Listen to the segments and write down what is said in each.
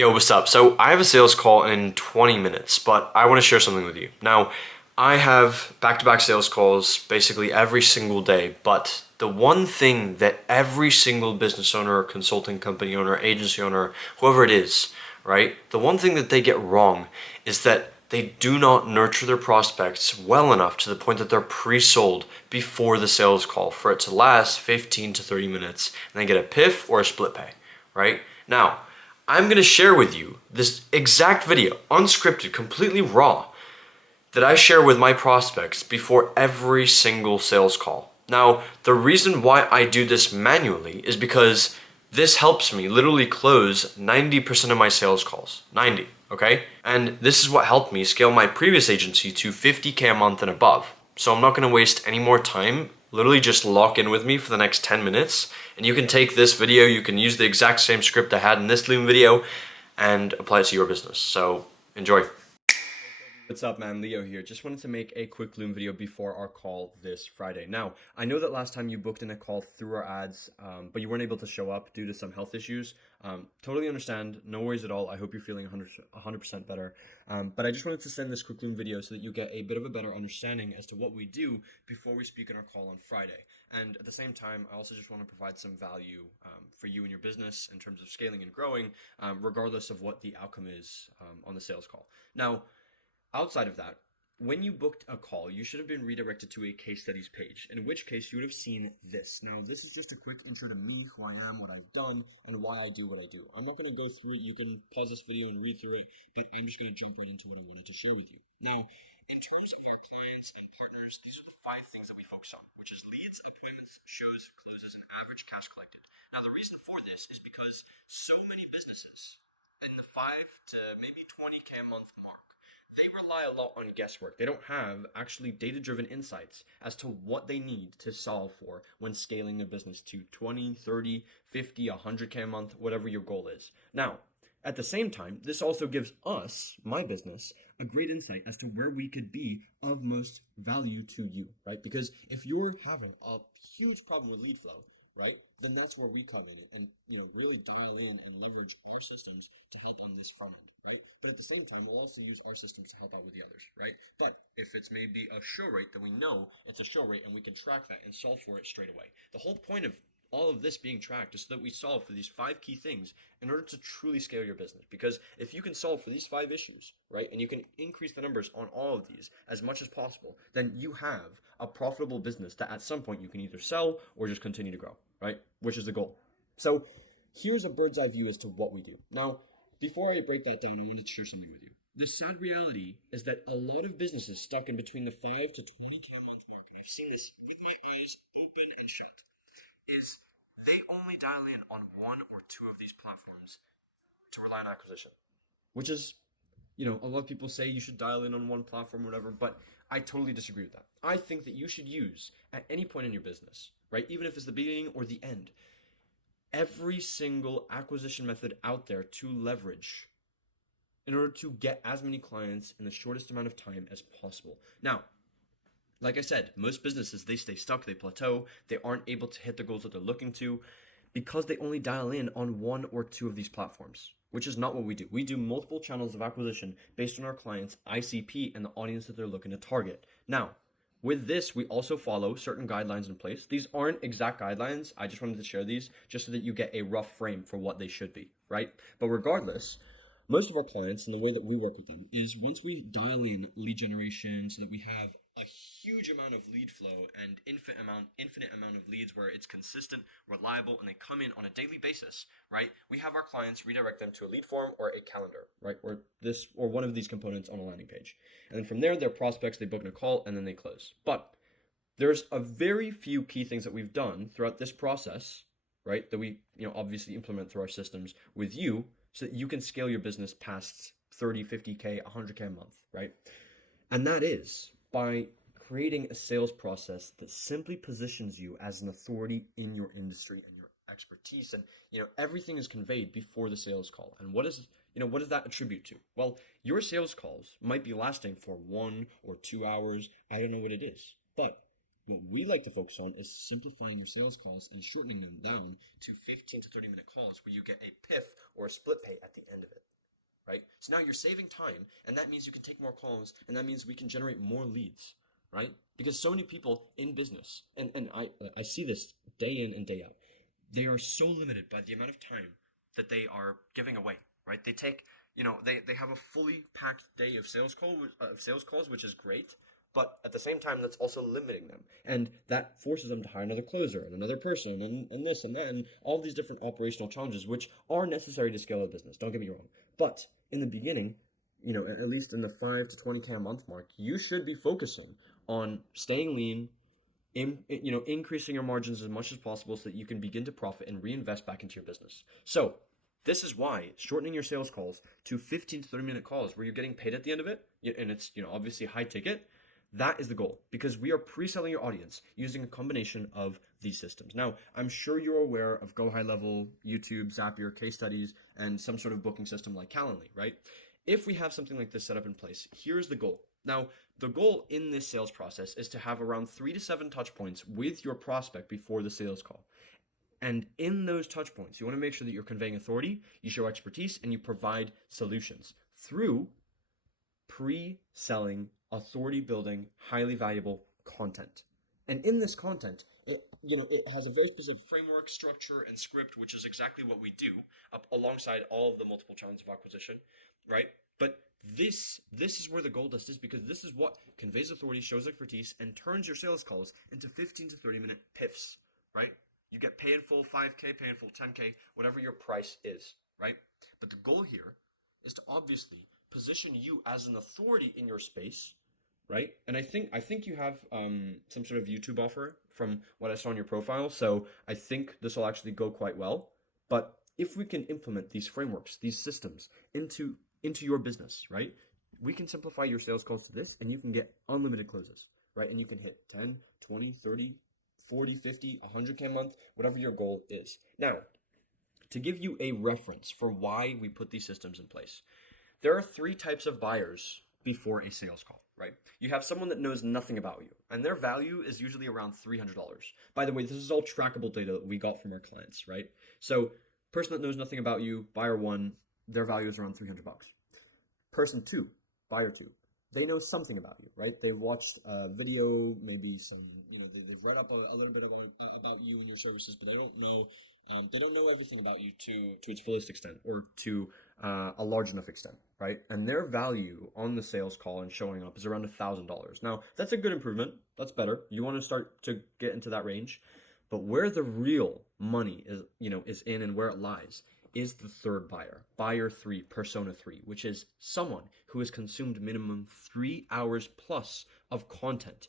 Yo, what's up? So I have a sales call in 20 minutes, but I want to share something with you. Now, I have back-to-back sales calls basically every single day, but the one thing that every single business owner, consulting company owner, agency owner, whoever it is, right? The one thing that they get wrong is that they do not nurture their prospects well enough to the point that they're pre-sold before the sales call for it to last 15 to 30 minutes and they get a PIF or a split pay, right? Now, I'm going to share with you this exact video, unscripted, completely raw, that I share with my prospects before every single sales call. Now, the reason why I do this manually is because this helps me literally close 90% of my sales calls. 90, okay? And this is what helped me scale my previous agency to 50K a month and above. So I'm not going to waste any more time. Literally just lock in with me for the next 10 minutes and you can take this video, you can use the exact same script I had in this Loom video and apply it to your business. So enjoy. What's up, man? Leo here. Just wanted to make a quick Loom video before our call this Friday. Now, I know that last time you booked in a call through our ads, but you weren't able to show up due to some health issues. Totally understand. No worries at all. I hope you're feeling 100% better. But I just wanted to send this quick Loom video so that you get a bit of a better understanding as to what we do before we speak on our call on Friday. And at the same time, I also just want to provide some value for you and your business in terms of scaling and growing, regardless of what the outcome is on the sales call. Now, outside of that, when you booked a call, you should have been redirected to a case studies page, in which case you would have seen this. Now, this is just a quick intro to me, who I am, what I've done, and why I do what I do. I'm not going to go through it. You can pause this video and read through it, but I'm just going to jump right into what I wanted to share with you. Now, in terms of our clients and partners, these are the 5 things that we focus on, which is leads, appointments, shows, closes, and average cash collected. Now, the reason for this is because so many businesses in the 5 to maybe 20K a month mark, they rely a lot on guesswork. They don't have actually data-driven insights as to what they need to solve for when scaling their business to 20, 30, 50, 100K a month, whatever your goal is. Now, at the same time, this also gives us, my business, a great insight as to where we could be of most value to you, right? Because if you're having a huge problem with lead flow, right, then that's where we come in and really dial in and leverage our systems to help on this front end, right? But at the same time, we'll also use our systems to help out with the others, right? But if it's maybe a show rate, then we know it's a show rate and we can track that and solve for it straight away. The whole point of all of this being tracked is so that we solve for these 5 key things in order to truly scale your business. Because if you can solve for these 5 issues, right, and you can increase the numbers on all of these as much as possible, then you have a profitable business that at some point you can either sell or just continue to grow, right? Which is the goal. So here's a bird's eye view as to what we do. Now, before I break that down, I wanted to share something with you. The sad reality is that a lot of businesses stuck in between the 5 to 20K a month mark, and I've seen this with my eyes open and shut, is they only dial in on 1 or 2 of these platforms to rely on acquisition. Which is, a lot of people say you should dial in on one platform or whatever, but I totally disagree with that. I think that you should use, at any point in your business, right, even if it's the beginning or the end, every single acquisition method out there to leverage in order to get as many clients in the shortest amount of time as possible. Now, like I said, most businesses, they stay stuck, they plateau, they aren't able to hit the goals that they're looking to because they only dial in on 1 or 2 of these platforms, which is not what we do. We do multiple channels of acquisition based on our clients' ICP and the audience that they're looking to target. Now, with this, we also follow certain guidelines in place. These aren't exact guidelines. I just wanted to share these just so that you get a rough frame for what they should be, right? But regardless, most of our clients and the way that we work with them is once we dial in lead generation so that we have a huge amount of lead flow and infinite amount of leads where it's consistent, reliable, and they come in on a daily basis, right? We have our clients redirect them to a lead form or a calendar, right? Or one of these components on a landing page. And then from there, their prospects, they book in a call and then they close. But there's a very few key things that we've done throughout this process, right? That we, obviously implement through our systems with you so that you can scale your business past 30, 50K, 100K a month, right? And that is by creating a sales process that simply positions you as an authority in your industry and your expertise, and everything is conveyed before the sales call. And what does that attribute to? Well, your sales calls might be lasting for 1 or 2 hours. I don't know what it is, but what we like to focus on is simplifying your sales calls and shortening them down to 15 to 30 minute calls where you get a PIF or a split pay at the end of it. So now you're saving time, and that means you can take more calls, and that means we can generate more leads, right? Because so many people in business, and I see this day in and day out, they are so limited by the amount of time that they are giving away, right? They take, they have a fully packed day of sales calls, which is great, but at the same time, that's also limiting them. And that forces them to hire another closer and another person and this and that, and all these different operational challenges, which are necessary to scale a business. Don't get me wrong. But in the beginning, at least in the 5 to 20K a month mark, you should be focusing on staying lean, increasing your margins as much as possible so that you can begin to profit and reinvest back into your business. So this is why shortening your sales calls to 15 to 30-minute calls where you're getting paid at the end of it, and it's, obviously high ticket, that is the goal, because we are pre-selling your audience using a combination of these systems. Now, I'm sure you're aware of Go High Level, YouTube, Zapier, case studies, and some sort of booking system like Calendly, right? If we have something like this set up in place, here's the goal. Now, the goal in this sales process is to have around 3 to 7 touch points with your prospect before the sales call. And in those touch points, you want to make sure that you're conveying authority, you show expertise, and you provide solutions through pre-selling, authority building, highly valuable content. And in this content, it has a very specific framework, structure, and script, which is exactly what we do alongside all of the multiple channels of acquisition, right? But this is where the gold dust is, because this is what conveys authority, shows expertise, and turns your sales calls into 15 to 30-minute PIFs, right? You get pay in full 5K, pay in full 10K, whatever your price is, right? But the goal here is to obviously position you as an authority in your space, right? And I think you have some sort of YouTube offer from what I saw on your profile, so I think this will actually go quite well. But if we can implement these frameworks, these systems into your business, right? We can simplify your sales calls to this, and you can get unlimited closes, right? And you can hit 10, 20, 30, 40, 50, 100K a month, whatever your goal is. Now, to give you a reference for why we put these systems in place, there are 3 types of buyers before a sales call, right? You have someone that knows nothing about you, and their value is usually around $300. By the way, this is all trackable data that we got from our clients, right? So person that knows nothing about you, buyer 1, their value is around $300. Person 2, buyer 2, they know something about you, right? They've watched a video, maybe some, they've read up a little bit about you and your services, but they don't know everything about you to its fullest extent, or to a large enough extent, right? And their value on the sales call and showing up is around $1,000. Now, that's a good improvement. That's better. You want to start to get into that range. But where the real money is in, and where it lies, is the third buyer, buyer 3, persona 3, which is someone who has consumed minimum 3 hours plus of content,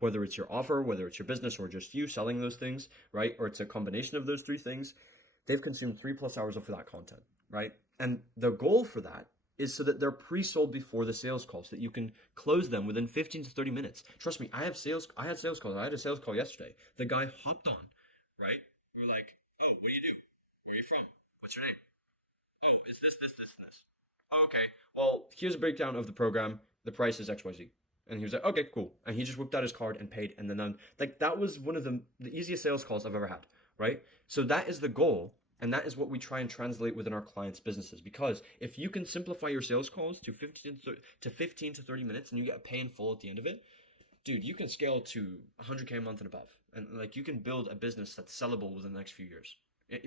whether it's your offer, whether it's your business, or just you selling those things, right? Or it's a combination of those 3 things. They've consumed 3+ hours of that content, right? And the goal for that is so that they're pre-sold before the sales call, so that you can close them within 15 to 30 minutes. Trust me, I had sales calls. I had a sales call yesterday. The guy hopped on, right? We were like, oh, what do you do? Where are you from? What's your name? Oh, it's this, and this. Oh, okay. Well, here's a breakdown of the program. The price is XYZ. And he was like, okay, cool. And he just whipped out his card and paid. And then, that was one of the easiest sales calls I've ever had, right? So that is the goal. And that is what we try and translate within our clients' businesses. Because if you can simplify your sales calls to 15 to 30 minutes, and you get a pay in full at the end of it, dude, you can scale to 100K a month and above. And you can build a business that's sellable within the next few years.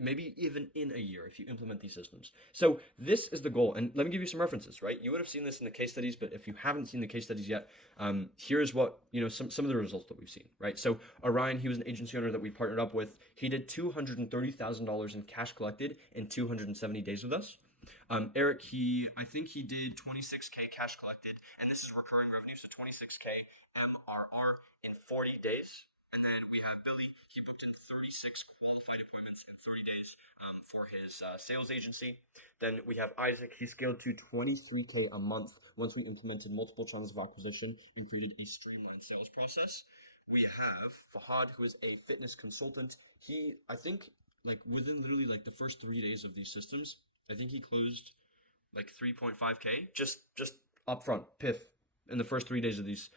Maybe even in a year if you implement these systems. So this is the goal. And let me give you some references, right? You would have seen this in the case studies, but if you haven't seen the case studies yet, here's what, some of the results that we've seen, right? So Orion, he was an agency owner that we partnered up with. He did $230,000 in cash collected in 270 days with us. Eric, I think he did 26K cash collected, and this is recurring revenue, so 26K MRR in 40 days. And then we have Billy. He booked in 36 qualified appointments in 30 days for his sales agency. Then we have Isaac. He scaled to 23K a month once we implemented multiple channels of acquisition and created a streamlined sales process. We have Fahad, who is a fitness consultant. He, I think, within literally the first 3 days of these systems, I think he closed 3.5K just upfront PIF in the first 3 days of these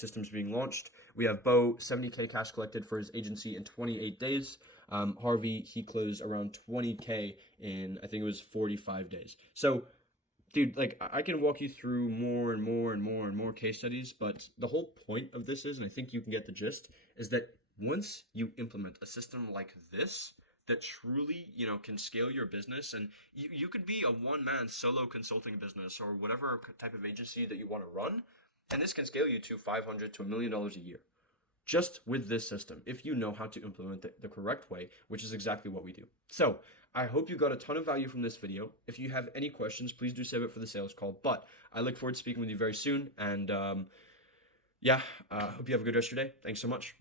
systems being launched. We have Bo, 70K cash collected for his agency in 28 days. Harvey, he closed around 20K in, I think it was 45 days. So dude, like I can walk you through more and more and more and more case studies, but the whole point of this is, and I think you can get the gist, is that once you implement a system like this that truly, can scale your business, and you could be a one-man solo consulting business or whatever type of agency that you want to run, and this can scale you to 500 to $1 million a year just with this system, if you know how to implement it the correct way, which is exactly what we do. So I hope you got a ton of value from this video. If you have any questions, please do save it for the sales call. But I look forward to speaking with you very soon. And hope you have a good rest of your day. Thanks so much.